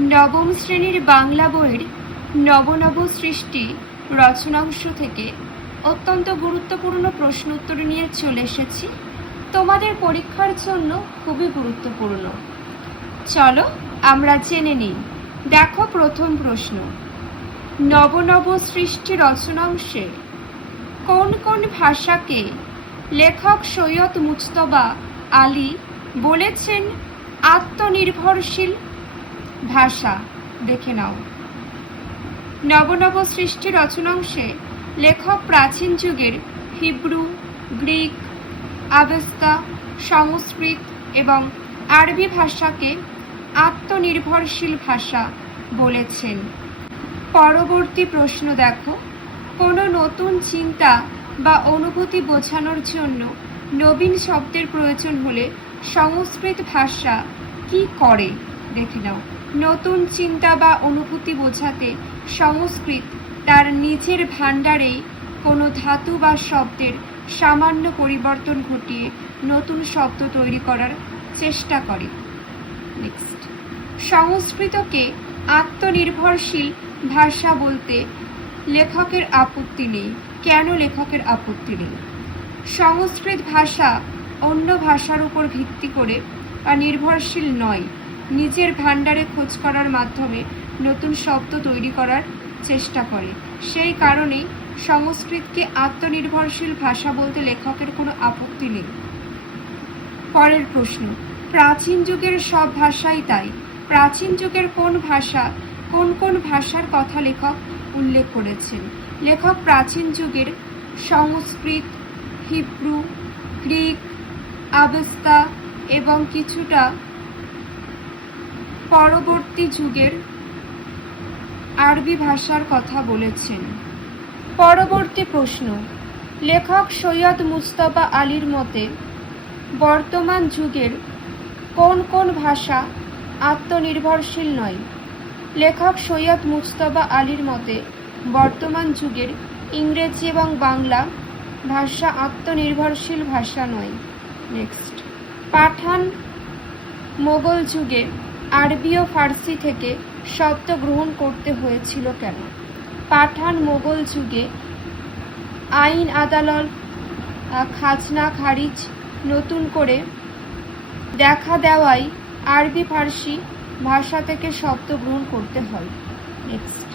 নবম শ্রেণীর বাংলা বইয়ের নব নব সৃষ্টি রচনাংশ থেকে অত্যন্ত গুরুত্বপূর্ণ প্রশ্ন উত্তর নিয়ে চলে এসেছি। তোমাদের পরীক্ষার জন্য খুবই গুরুত্বপূর্ণ। চলো আমরা জেনে নিই। দেখো প্রথম প্রশ্ন, নব নব সৃষ্টি রচনাংশে কোন কোন ভাষাকে লেখক সৈয়দ মুজতবা আলী বলেছেন আত্মনির্ভরশীল ভাষা? দেখে নাও। নব নব সৃষ্টি রচনাংশে লেখক প্রাচীন যুগের হিব্রু, গ্রিক, আবেস্তা, সংস্কৃত এবং আরবি ভাষাকে আত্মনির্ভরশীল ভাষা বলেছেন। পরবর্তী প্রশ্ন দেখো, কোনো নতুন চিন্তা বা অনুভূতি বোঝানোর জন্য নবীন শব্দের প্রয়োজন হলে সংস্কৃত ভাষা কি করে? দেখে নাও। নতুন চিন্তা বা অনুভূতি বোঝাতে সংস্কৃত তার নিজের ভাণ্ডারেই কোনো ধাতু বা শব্দের সামান্য পরিবর্তন ঘটিয়ে নতুন শব্দ তৈরি করার চেষ্টা করে। নেক্সট, সংস্কৃতকে আত্মনির্ভরশীল ভাষা বলতে লেখকের আপত্তি নেই। কেন লেখকের আপত্তি নেই? সংস্কৃত ভাষা অন্য ভাষার উপর ভিত্তি করে বা নির্ভরশীল নয়, নিজের ভাণ্ডারে খোঁজ করার মাধ্যমে নতুন শব্দ তৈরি করার চেষ্টা করে। সেই কারণেই সংস্কৃতকে আত্মনির্ভরশীল ভাষা বলতে লেখকের কোনো আপত্তি নেই। পরের প্রশ্ন, প্রাচীন যুগের সব ভাষাই তাই। প্রাচীন যুগের কোন কোন ভাষার কথা লেখক উল্লেখ করেছেন? লেখক প্রাচীন যুগের সংস্কৃত, হিব্রু, গ্রিক, আবেস্তা এবং কিছুটা পরবর্তী যুগের আরবি ভাষার কথা বলেছেন। পরবর্তী প্রশ্ন, লেখক সৈয়দ মুজতবা আলীর মতে বর্তমান যুগের কোন কোন ভাষা আত্মনির্ভরশীল নয়? লেখক সৈয়দ মুজতবা আলীর মতে বর্তমান যুগের ইংরেজি এবং বাংলা ভাষা আত্মনির্ভরশীল ভাষা নয়। নেক্সট, পাঠান মোগল যুগে আরবি ও ফার্সি থেকে শব্দ গ্রহণ করতে হয়েছিল কেন? পাঠান মোগল যুগে আইন আদালত, খাজনা খারিজ নতুন করে দেখা দেওয়ায় আরবি ফার্সি ভাষা থেকে শব্দ গ্রহণ করতে হয়। নেক্সট,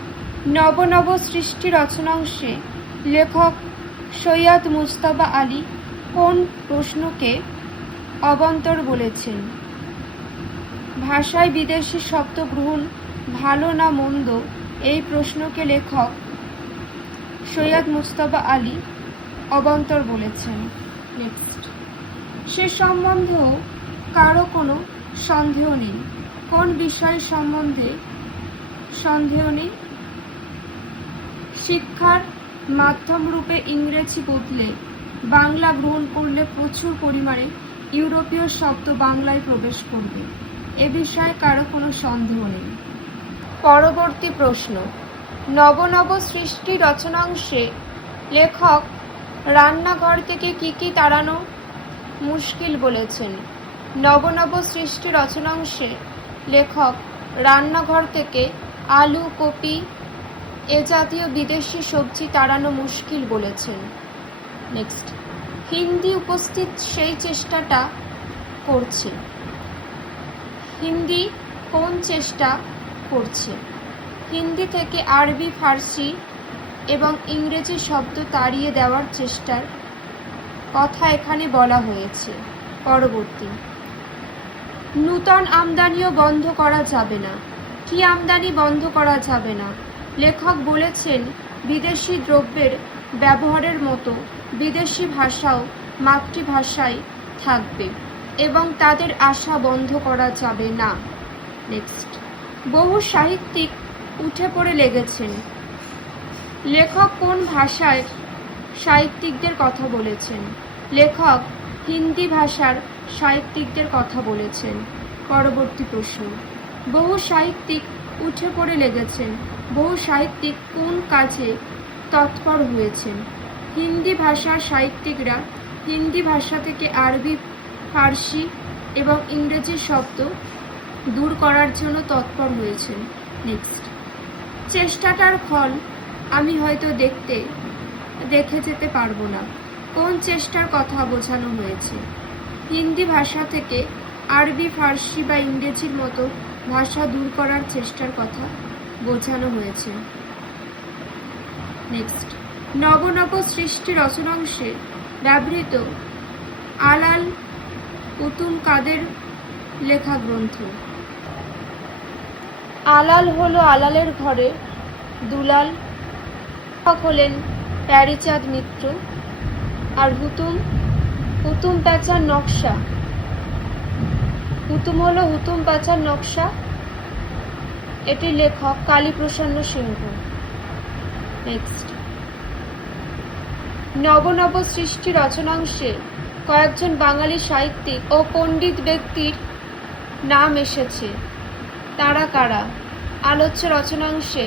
নব নব সৃষ্টি রচনাংশে লেখক সৈয়দ মুজতবা আলী কোন প্রশ্নকে অবান্তর বলেছেন? ভাষায় বিদেশি শব্দ গ্রহণ ভালো না মন্দ, এই প্রশ্নকে লেখক সৈয়দ মুজতবা আলী অবান্তর বলেছেন। নেক্সট, সে সম্বন্ধেও কারো কোনো সন্দেহ নেই। কোন বিষয় সম্বন্ধে সন্দেহ নেই? শিক্ষার মাধ্যম রূপে ইংরেজি বদলে বাংলা গ্রহণ করলে প্রচুর পরিমাণে ইউরোপীয় শব্দ বাংলায় প্রবেশ করবে, এ বিষয়ে কারো কোনো সন্দেহ নেই। পরবর্তী প্রশ্ন, নব নব সৃষ্টি রচনাংশে লেখক রান্নাঘর থেকে কি তাড়ানো মুশকিল বলেছেন? নব নব সৃষ্টি রচনাংশে লেখক রান্নাঘর থেকে আলু, কপি এ জাতীয় বিদেশি সবজি তাড়ানো মুশকিল বলেছেন। নেক্সট, হিন্দি উপস্থিত সেই চেষ্টাটা করছে। হিন্দি কোন চেষ্টা করছে? হিন্দি থেকে আরবি, ফার্সি এবং ইংরেজি শব্দ তাড়িয়ে দেওয়ার চেষ্টার কথা এখানে বলা হয়েছে। পরবর্তী, নূতন আমদানিও বন্ধ করা যাবে না। কি আমদানি বন্ধ করা যাবে না? লেখক বলেছেন বিদেশি দ্রব্যের ব্যবহারের মতো বিদেশি ভাষাও মাতৃভাষায় থাকবে এবং তাদের আশা বন্ধ করা যাবে না। নেক্সট, বহু সাহিত্যিক উঠে পড়ে লেগেছেন। লেখক কোন ভাষায় সাহিত্যিকদের কথা বলেছেন? লেখক হিন্দি ভাষার সাহিত্যিকদের কথা বলেছেন। পরবর্তী প্রশ্ন, বহু সাহিত্যিক উঠে পড়ে লেগেছেন। বহু সাহিত্যিক কোন কাজে তৎপর হয়েছেন? হিন্দি ভাষার সাহিত্যিকরা হিন্দি ভাষা থেকে আরবি, ফার্সি এবং ইংরেজি শব্দ দূর করার জন্য তৎপর হয়েছেন। নেক্সট, চেষ্টাটার ফল আমি হয়তো দেখে যেতে পারবো না। কোন চেষ্টার কথা বোঝানো হয়েছে? হিন্দি ভাষা থেকে আরবি, ফার্সি বা ইংরেজির মতো ভাষা দূর করার চেষ্টার কথা বোঝানো হয়েছে। নেক্সট, নব নব সৃষ্টি রচনাংশে ব্যবহৃত আলাল উতুম কাদের লেখা গ্রন্থ? আলাল হলো আলালের ঘরে দুলাল, হলেন প্যারীচাঁদ মিত্র, আর হুতুম প্যাঁচার নকশা। হুতুম হলো হুতুম প্যাঁচার নকশা, এটির লেখক কালীপ্রসন্ন সিংহ। নেক্সট, নব নব সৃষ্টি রচনাংশে কয়েকজন বাঙালি সাহিত্যিক ও পণ্ডিত ব্যক্তির নাম এসেছে, তারা কারা? আলোচ্য রচনাংশে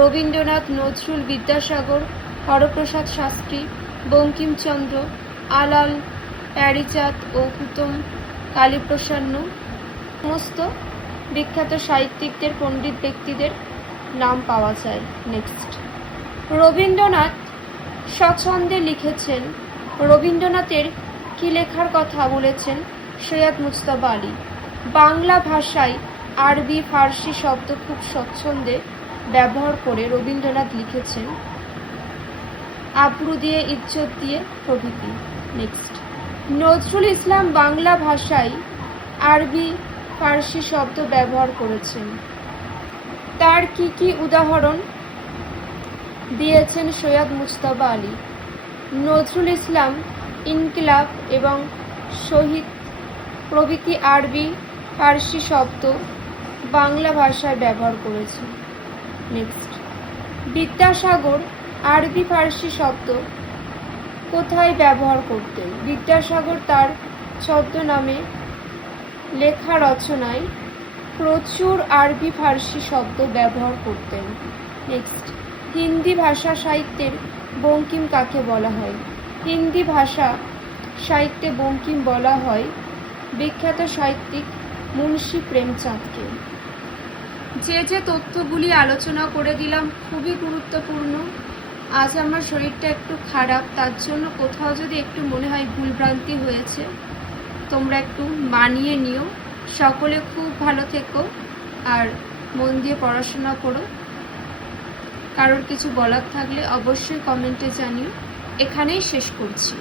রবীন্দ্রনাথ, নজরুল, বিদ্যাসাগর, হরপ্রসাদ শাস্ত্রী, বঙ্কিমচন্দ্র, আলাল, প্যারীচাঁদ ও হুতুম কালীপ্রসন্ন সমস্ত বিখ্যাত সাহিত্যিকদের, পণ্ডিত ব্যক্তিদের নাম পাওয়া যায়। নেক্সট, রবীন্দ্রনাথ স্বচ্ছন্দে লিখেছেন। রবীন্দ্রনাথের কি লেখার কথা বলেছেন সৈয়দ মুজতবা আলী? বাংলা ভাষায় আরবি, ফার্সি শব্দ খুব স্বচ্ছন্দে ব্যবহার করে রবীন্দ্রনাথ লিখেছেন আবরু দিয়ে, ইজ্জত দিয়ে প্রভৃতি। নেক্সট, নজরুল ইসলাম বাংলা ভাষায় আরবি, ফার্সি শব্দ ব্যবহার করেছেন, তার কি কি উদাহরণ দিয়েছেন সৈয়দ মুজতবা আলী? নজরুল ইসলাম ইনকিলাব এবং শহীদ প্রভৃতি আরবি, ফার্সি শব্দ বাংলা ভাষায় ব্যবহার করেছেন। নেক্সট, বিদ্যাসাগর আরবি, ফার্সি শব্দ কোথায় ব্যবহার করতেন? বিদ্যাসাগর তার ছদ্মনামে লেখা রচনায় প্রচুর আরবি, ফার্সি শব্দ ব্যবহার করতেন। নেক্সট, হিন্দি ভাষা সাহিত্যের বঙ্কিম কাকে বলা হয়? হিন্দি ভাষা সাহিত্যে বঙ্কিম বলা হয় বিখ্যাত সাহিত্যিক মুন্সী প্রেমচাঁদকে। যে তথ্যগুলি আলোচনা করে দিলাম খুবই গুরুত্বপূর্ণ। আজ আমার শরীরটা একটু খারাপ, তার জন্য কোথাও যদি একটু মনে হয় ভুলভ্রান্তি হয়েছে, তোমরা একটু মানিয়ে নিও। সকলে খুব ভালো থেকো আর মন দিয়ে পড়াশোনা করো। কারোর কিছু বলার থাকলে অবশ্যই কমেন্টে জানিও। এখানেই শেষ করছি।